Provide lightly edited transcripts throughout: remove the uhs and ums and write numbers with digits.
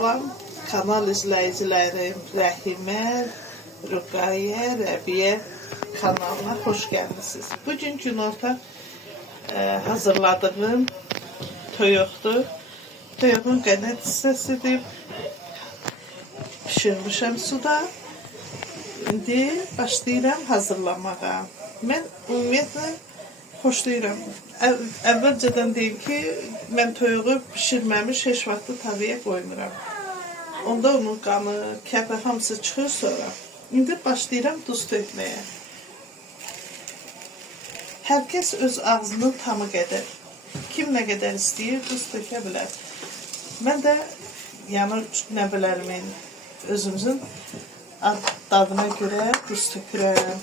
Kanal izləyicilərim Rəhimə, Rüqayyə, Rəbiyə kanalına xoş gəlmisiniz. Bugün günorta hazırladığım toyuqdur. Toyuğun qənət hissəsidir. Pişirmişəm suda. İndi başlayıram hazırlamağa. Mən ümumiyyətlə xoşlayıram. Əvvəlcədən deyim ki, mən toyuğu pişirməmiş heç vaxtı tavaya qoymuram. Onda onun qanı, kəpə hamısı çıxır sonra. İndi başlayıram duz tökməyə. Hər kəs öz ağzının tamı qədər. Kim nə qədər istəyir, duz tökə bilər. Mən də nəvələrimin, özümüzün dadına görə duz tökürəm.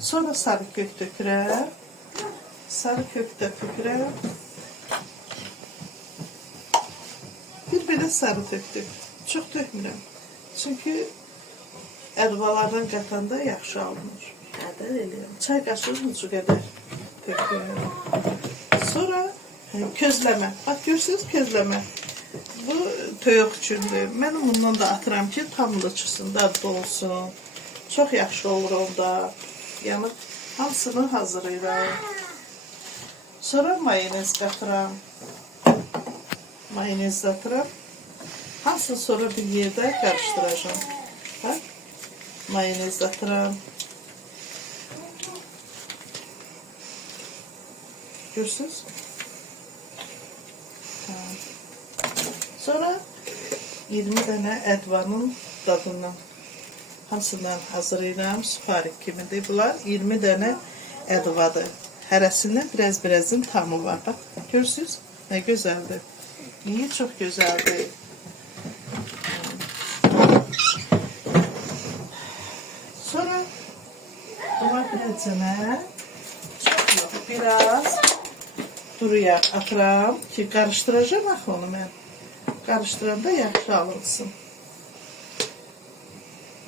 Sonra sarı kök tökürəm. Sarı kök də tökürəm. Bir-birə sarı tökdüm. Çox tökmürəm. Çünki əlvalardan qatanda yaxşı alınır. Qədər eləyəm. Çay qaşığı ucu qədər tökürəm. Sonra közləmə. Bax, görürsünüz közləmə. Bu toyuq üçündür. Mən bundan da atıram ki, tamlı çıxsın, dadlı olsun. Çox yaxşı olur onda. Yəni, hamısını hazırlayıram. Sonra mayonez qatıram. Mayonez atıram. Hamısını sonra bir yerdə qarışdıracağım. Bax, mayonez atıram. Görürsünüz? Sonra 20 dənə ədvanın dadından. Hamısından hazırlayıram. Suparik kimidir bunlar. 20 dənə ədvadır. Hərəsindən biraz-birazın tamı var. Bax, görürsünüz? Nə gözəldir. İyi, çox gözəldir. Sonra buna biləcənə çox yox, biraz duru yağ atıram ki, qarışdıracağım axı onu mən. Qarışdıranda yaxşı alınsın.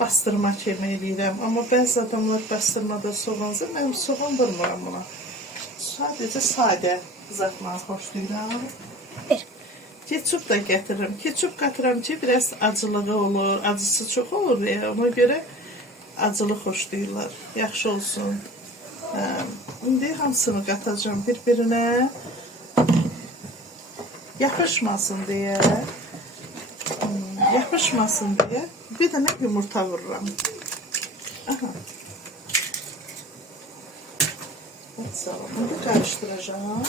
Bastırma kimi eləyirəm. Amma bəzi adamlar bastırmada soğansa, mən soğan vurmuram buna. Sadəcə sadə qızartmağı xoşlayıram. Ketçup da gətiririm. Ketçup qatıram ki, biraz acılığı olur, acısı çox olur deyə. Ona görə acılı xoşlayırlar. Yaxşı olsun. İndi hamısını qatacağım bir-birinə. Yapışmasın deyə. Yapışmasın deyə bir dənə yumurta vururam. Aha. İndi qarışdıracağım.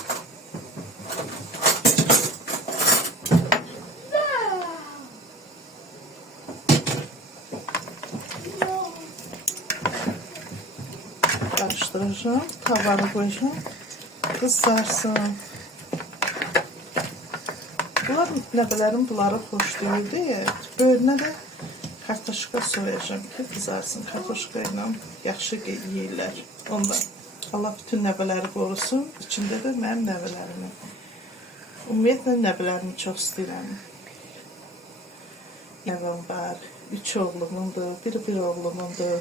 Karıştıracağım. Tavanı koyacağım. Kızarsın. Bunlar nəvələrim bunları xoşlayır deyə. Böyrünə də kartoşka soyacağım ki, kızarsın. Kartoşka ilə yaxşı yeyirlər. Ondan. Allah bütün nəvələri qorusun. İçində də mənim nəvələrimi. Ümumiyyətlə nəvələrimi çox istəyirəm. Nəvəm var. 3 oğlumundur. Bir oğlumundur.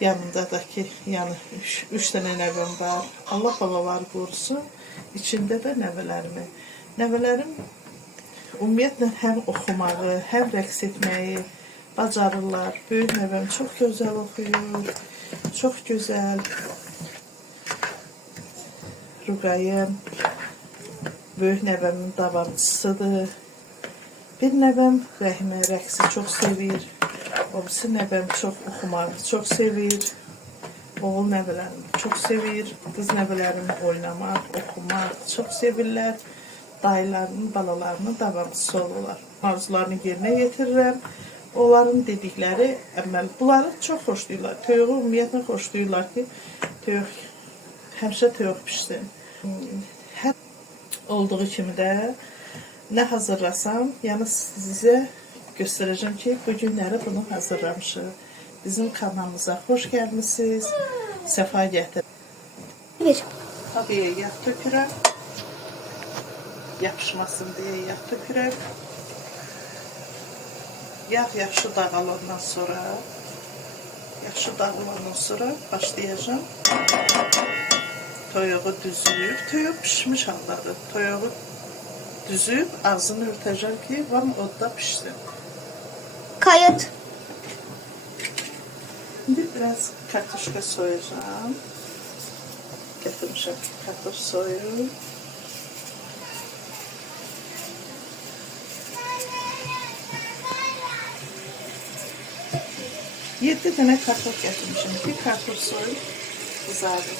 Yanımdakı, yəni 3 dənə nəvəm var. Allah babaları qorusun. İçində də nəvələrimi. Nəvələrim ümumiyyətlə həm oxumağı, həm rəqs etməyi bacarırlar. Böyük nəvəm çox gözəl oxuyur. Çox gözəl. Rüqayyəm böyük nəvəmin davamçısıdır. Bir nəvəm Rəhimə rəqsi çox sevir. Obisi nəvəm çox oxumağı çox sevir. Oğul nəvələrim çox sevir. Qız nəvələrim oynamaq, oxumaq çox sevirlər. Dayılarının, balalarının davamçısı olurlar. Arzularını yerinə yetirirəm. Onların dedikləri əməl. Bunları çox xoşlayırlar. Toyuğu ümumiyyətlə xoşlayırlar ki, həmişə toyuq pişsin. Hər olduğu kimi də nə hazırlasam, yəni sizə göstərəcəm ki, bu günləri bunu hazırlamışıq. Bizim kanalımıza xoş gəlmişsiniz. Səfa gətirin. Tabii yağ tökürəm. Yapışmasın deyə yağ tökürəm. Yağ yaxşı dağılandan sonra başlayacağım. Toyuğu düzülür. Toyuq pişmiş haldadır. Toyuğu düzüb ağzını örtəcəm ki, vam odda pişsin. Kayıt. İndi biraz kartuşka soyacağım. Getirmişim kartuş soyup. Yedi tane kartof getirmişim ki kartof soyup kızardım.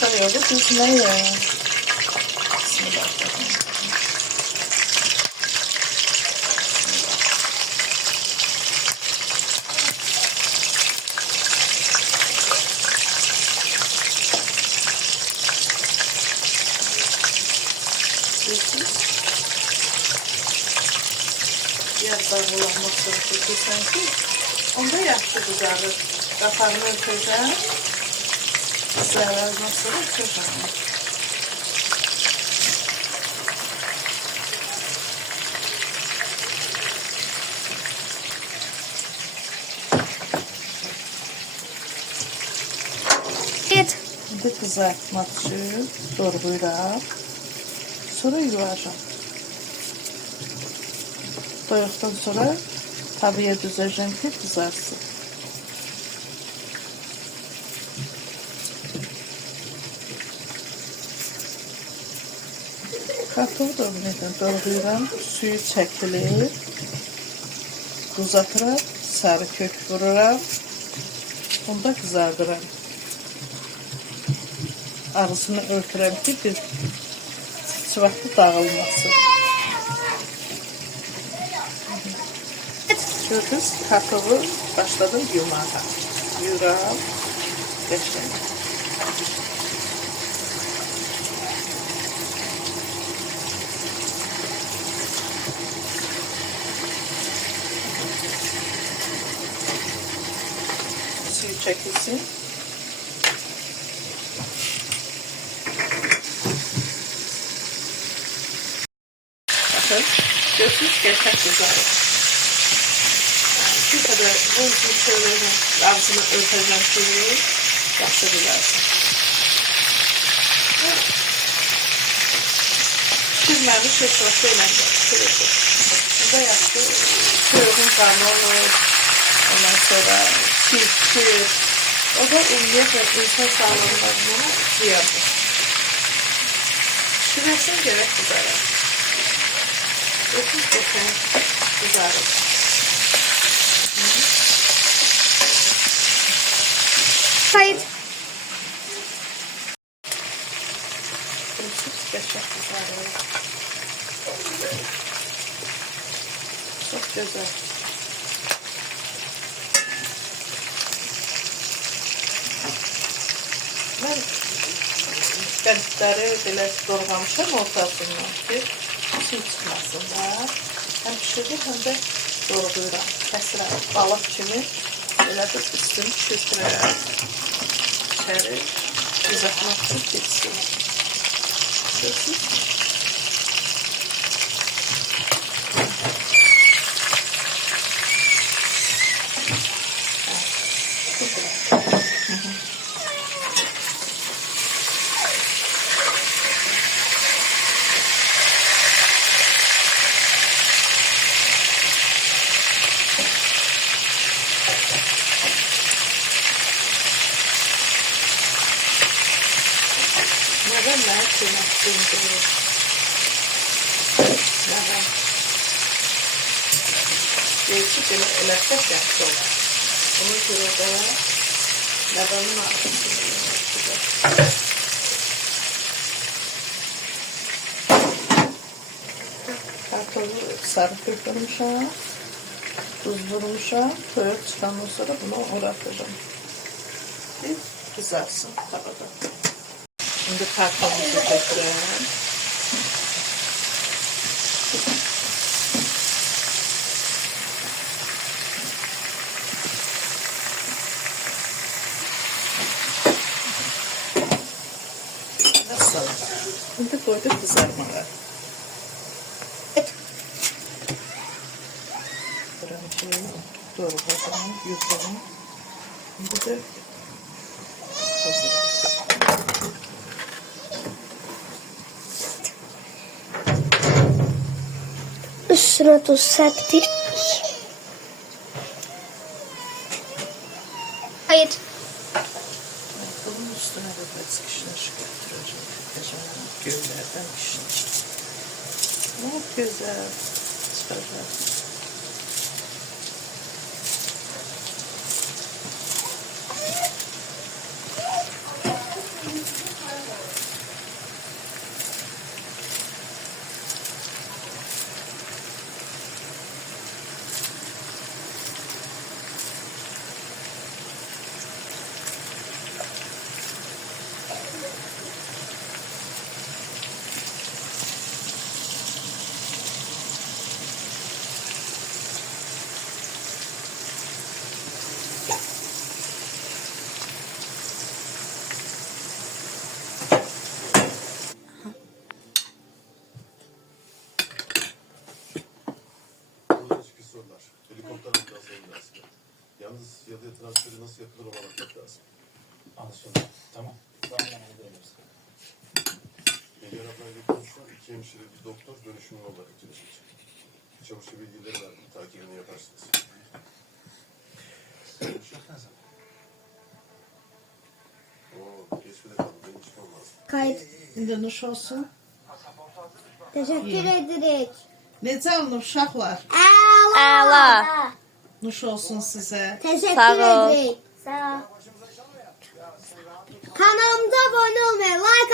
Koyuyoruz üstüne ya. Bismillahirrahmanirrahim. Biraz dağılanması çekirsən ki, onda yaxşı qızarır. Qaparını örtəcəm. Qızarardan sonra örtəcəm. Evet. İndi qızartmaq üçün doğrayıram. Sonra yuvacam. Doyuqdan sonra tavaya düzəcəm ki, qızarsın. Kartofu da bundan doğrayıram. Suyu çəkilir. Duz atıram. Sarı kök vururam. Onda qızardıram. Ağzını örtürəm ki, bir vaxtı dağılmasın. Gördünüz, kartofu başladım yumağa. Yuram. Qəşəng. Suyu çəkilsin. Bakın, görsünüz qəşəng qızarır. Bir kadar bol şöyle ağzını örteceğim ki yaxşı qızarsın. Pişirməmiş heç vaxt eləmdir. Bunda yaxşı soyuğun qanı olur. Ondan sonra çirkir. O da ümumiyyətlə insan sağlığına ziyandır. Pişirəsin gərək qızarar. Ötüz qəşəng qızarır. Kayıt. Çok güzel. Ben qəndləri belə doğramışam ortasından ki, su çıxmasın da. Həm pişirdim, həm də doğrayıram. Kəsirəm. Balıq kimi belə də üstünü pişirtirəm. İçəri qızartmaq üçün keçsin. Görürsünüz. Neden ben kıymaktayım diyorum. Neden? Değişik elektrik yaptı olan. Ona göre de nedenin arkasını yapacağım. Kartofu sarı köpürmüşəm, tuz vurmuşam, toyuq çıxandan sonra bunu uğratacağım. Bir kızarsın tavada. Şimdi kartofumuzu dökürəm. Doğradım, yufkamı. Şimdi de hazır. Üstüne tuz serptik. Kayıt. Bunun üstüne de biraz kişniş götüreceğim. Göllerden kişniş. Çok güzel çıkacak. Burada hiçbir sorular. Helikopter ambulans lazım. Yalnız yalıya transferi nasıl yapılır ona bakmak lazım. Anlaşıldı. Tamam. Tamam, hallederiz. Meryem ablayla konuşma. İki hemşire bir doktor dönüşümlü olarak çalışacak. Çavuşa bilgileri verdim. Takibini yaparsınız. Çok ne zaman? Oo, geç bile kaldı. Benim çıkmam lazım. Kayıt. Dönüş olsun. Teşekkür ederek. Necə olun uşaqlar? Əla. Nuş olsun sizə. Teşekkür Sağ ol. ederek. Sağ ol. Kanalımıza abone olmayı, like